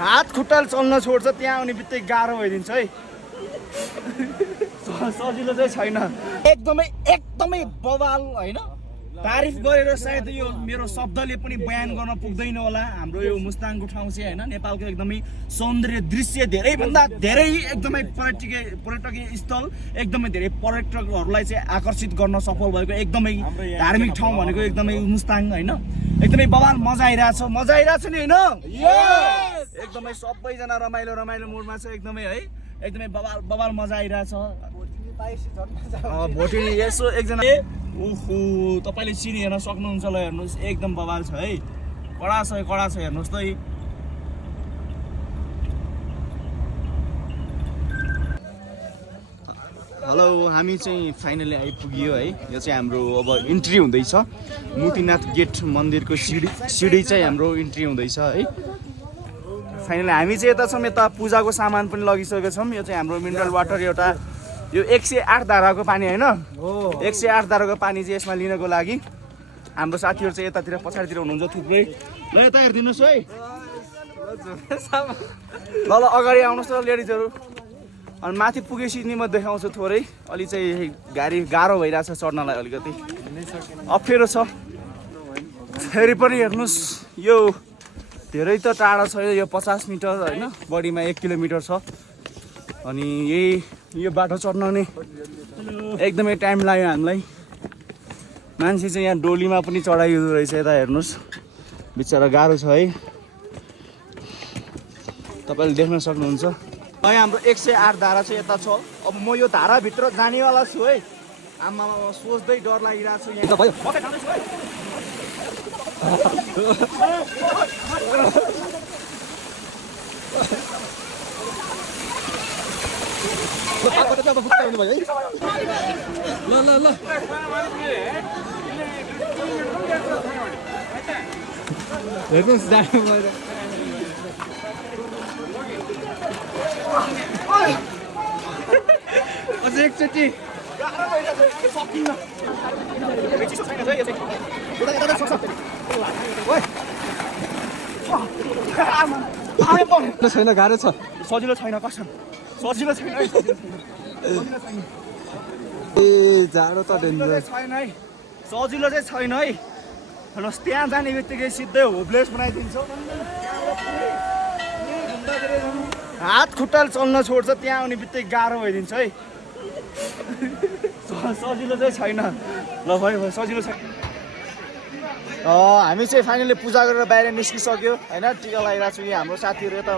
हात खुट्टाले चल्न छोड्छ त्यहाँ आउने बित्तिकै गाह्रो भइदिन्छ है। सजिलो चाहिँ छैन, एकदमै बवाल होइन। तारिफ गरेर सायद यो मेरो शब्दले पनि बयान गर्न पुग्दैन होला। हाम्रो यो मुस्ताङको ठाउँ चाहिँ होइन नेपालको एकदमै सौन्दर्य दृश्य धेरैभन्दा धेरै एकदमै पर्यटकीय स्थल, एकदमै धेरै पर्यटकहरूलाई चाहिँ आकर्षित गर्न सफल भएको एकदमै धार्मिक ठाउँ भनेको एकदमै मुस्ताङ होइन। एकदमै बवाल मजा आइरहेछ नि होइन। एकदमै सबैजना रमाइलो मुडमा छ एकदमै है। एकदमै बवाल मजा आइरहेछ। भोटिनी यसो एकजना ओहो तपाईँले सिन हेर्न सक्नुहुन्छ ल, हेर्नुहोस् एकदम बवाल छ है। कडा छ हेर्नुहोस् त है। हेलो, हामी चाहिँ फाइनली आइपुग्यो है। यो चाहिँ हाम्रो अब इन्ट्री हुँदैछ। मोतीनाथ गेट मन्दिरको सिडी चाहिँ हाम्रो इन्ट्री हुँदैछ है। फाइनली हामी चाहिँ यता छौँ, यता पूजाको सामान पनि लगिसकेको छौँ। यो चाहिँ हाम्रो मिनरल वाटर, एउटा यो 108 धाराको पानी होइन, 108 धाराको पानी चाहिँ यसमा लिनको लागि हाम्रो साथीहरू चाहिँ यतातिर पछाडितिर हुनुहुन्छ थुप्रै। ल यता हेरिदिनुहोस् है। ल अगाडि आउनुहोस् त लेडिजहरू। अनि माथि पुगेपछि नि म देखाउँछु थोरै। अलि चाहिँ गाडी गाह्रो भइरहेछ चढ्नलाई, अलिकति अप्ठ्यारो छ। फेरि पनि हेर्नुहोस् यो धेरै त टाढा छ, यो 50 मिटर होइन, बढीमा 1 किलोमिटर छ। अनि यो बाटो चढ्न नै एकदमै टाइम लाग्यो हामीलाई। मान्छे चाहिँ यहाँ डोलीमा पनि चढाइदिँदो रहेछ। यता हेर्नुहोस् बिचरा गाह्रो छ है, तपाईँले देख्न सक्नुहुन्छ। है हाम्रो 108 धारा चाहिँ यता छ। अब म यो धाराभित्र जानेवाला छु है। आमा सोच्दै डर लागिरहेको छु। यहाँ भयो हेर्नुहोस् अझ एकचोटि छैन, गाह्रो छ, सजिलो छैन, कसम सजिलो छैन। ए जाडो त डेन्जर छैन है, सजिलो चाहिँ छैन है। हेर्नुहोस् त्यहाँ जाने बित्तिकै सिधै होपलेस बनाइदिन्छ। हात खुट्टाले चल्न छोड्छ त्यहाँ आउने बित्तिकै गाह्रो भइदिन्छ है। सजिलो चाहिँ छैन। ल भयो सजिलो छैन। हामी चाहिँ फाइनली पूजा गरेर बाहिर निस्किसक्यो होइन। टिका लगाइरहेको छु। यहाँ हाम्रो साथीहरू यता